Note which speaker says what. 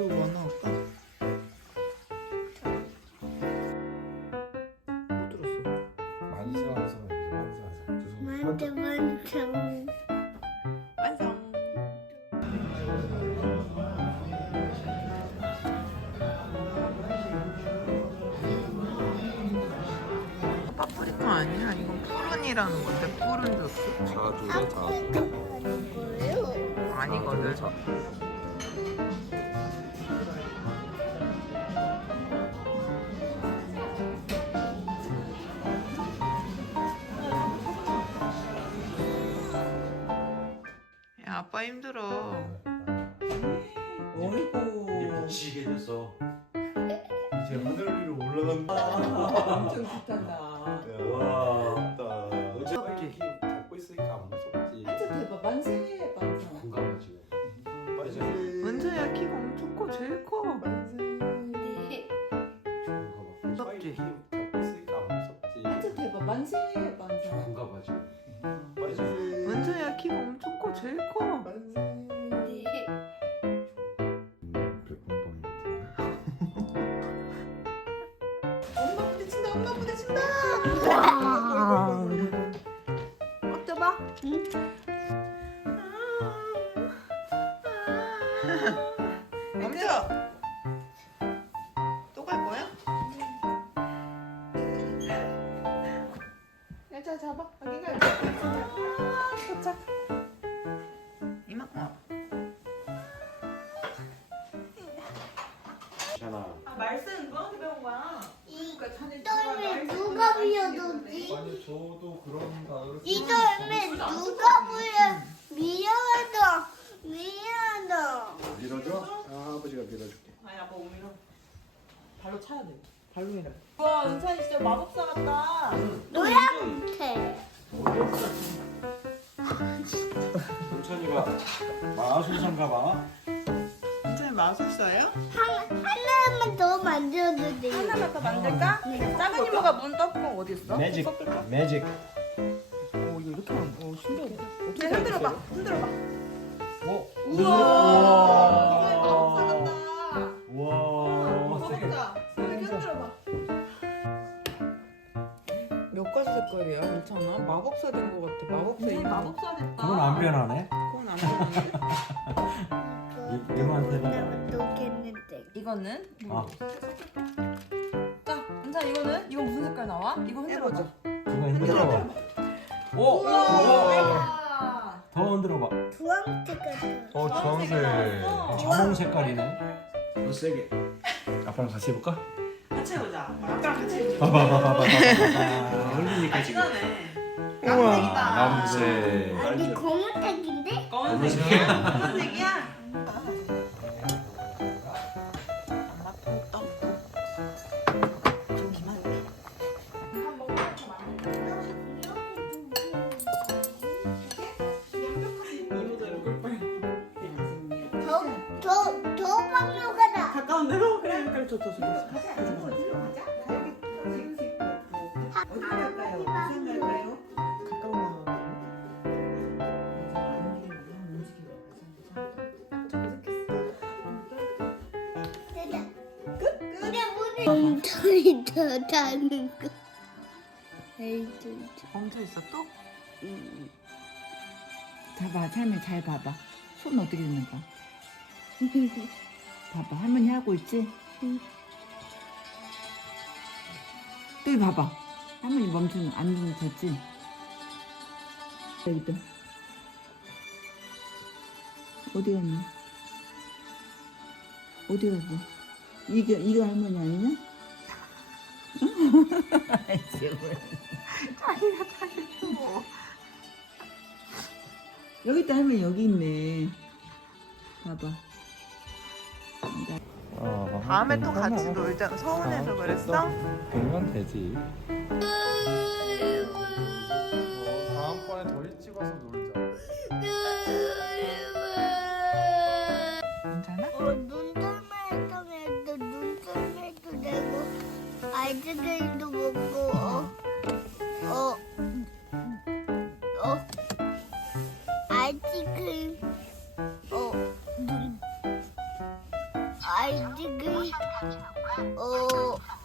Speaker 1: 뭐 넣을까? 못 들었어.
Speaker 2: 만수하면서
Speaker 3: 완전 완전
Speaker 1: 완성. 파프리카 아니야? 이건 푸른이라는 건데 푸른 주스?
Speaker 2: 자두래 자두.
Speaker 3: 거예요.
Speaker 1: 아니거든. 야, 아빠 힘들어.
Speaker 4: 어이구
Speaker 2: 미치게 됐어. 이제 하늘 위로 올라간다.
Speaker 4: 엄청 좋단다.
Speaker 2: 와, 어제 이렇게 잡고 있으니까 안 무섭지.
Speaker 4: 완전 대박 만세 만세.
Speaker 2: 공감하지. 맞아.
Speaker 1: 은서야 키가 엄청 커, 제일 커.
Speaker 3: 네.
Speaker 1: 무섭지?
Speaker 2: 잡고 있으니까 안 무섭지.
Speaker 4: 완전 대박 만세 만세.
Speaker 2: 공감하지. 맞아.
Speaker 1: 은서야 키가 엄청 커, 제일 커.
Speaker 3: 네.
Speaker 4: 엄마 부딪힌다 엄마 부딪힌다.
Speaker 3: 어때 봐? 응?
Speaker 1: 엄서 또 갈 거야?
Speaker 4: 자 잡아 여기가
Speaker 1: 도착. 이만.
Speaker 2: 괜찮아.
Speaker 1: 말씀 누구한테 배운 거야?
Speaker 3: 이
Speaker 4: 그러니까 자네
Speaker 3: 썰매 누가 빌려줬지?
Speaker 2: 아니 저도 그런다.
Speaker 3: 이 썰매 누가 미안하다 미안하다.
Speaker 2: 밀어줘? 아, 아버지가 밀어줄게.
Speaker 1: 아니 아빠 오미로 발로 차야 돼. 발로 밀어. 와 은찬이 진짜 마법사 같다.
Speaker 3: 노란색.
Speaker 2: 은찬이가 마술사인가 봐.
Speaker 1: 은찬이 마술사예요?
Speaker 3: 하나만 더 만들어도 돼요.
Speaker 1: 하나만 더 만들까? 작은 이모가 문 떴고 어디 있어?
Speaker 2: 매직.
Speaker 1: 섞을까?
Speaker 2: 매직.
Speaker 1: 오 이거 이렇게 하는 거 신기하다. 어떻게 흔들어봐. 흔들어봐.
Speaker 2: 오.
Speaker 1: 우와. 은찬이 마법사 같다.
Speaker 2: 우와.
Speaker 1: 마법사. 이렇게 흔들어봐. 몇 가지 색깔이야? 괜찮아? 마법사 된 거 같아. 마법사 이 마법사 됐다.
Speaker 2: 그건 안 변하네.
Speaker 1: 그건 안 변하는데?
Speaker 2: 이모한테 봐.
Speaker 3: 놓겠는데.
Speaker 1: 이거는
Speaker 2: 아,
Speaker 1: 자, 은찬 이거는 이건 무슨 색깔 나와? 이거 흔들어줘.
Speaker 2: 그거 흔들어봐. 오.
Speaker 1: 우와.
Speaker 2: 더 흔들어봐.
Speaker 3: 주황색 같아.
Speaker 1: 주황색이 나왔어.
Speaker 2: 자몽 색깔이네. 더 세게. 아빠랑 같이 해볼까?
Speaker 1: 같이 해보자. 아빠랑 같이 해보자.
Speaker 2: 봐봐. 흘리니까 지금.
Speaker 1: 이거네.
Speaker 2: 우와.
Speaker 1: 깜짝이다.
Speaker 2: 남색.
Speaker 3: 아니 검은색인데?
Speaker 1: 검은색이야? 검은색이야?
Speaker 3: 더 방로 가자.
Speaker 1: 가까운 데로? 그래. 그래, 좋다.
Speaker 4: 가자 어디로 가자. 여기 어디 갈까요? 무슨 갈까요?
Speaker 1: 가까운 데로.
Speaker 3: 엉덩이 더 다는 거.
Speaker 1: 멈춰 있어 또?
Speaker 5: 봐봐, 할머니 잘 봐봐. 손 어떻게 되는가? 봐봐, 할머니 하고 있지? 또 봐봐. 할머니 안 멈췄지? 여기도. 어디 갔냐? 어디 갔어? 이거 할머니 아니냐?
Speaker 1: 자기가 자기 뭐.
Speaker 5: 여기 있다, 할머니 여기 있네. 봐봐.
Speaker 1: 다음에 또 같이 놀자. 서운해서 그랬어?
Speaker 2: 그러면 되지. 다음번에 더 일찍 와서 놀자.
Speaker 1: 괜찮아?
Speaker 3: 눈썰매도 내고 아이스크림도 먹고 아이스크림 아이들이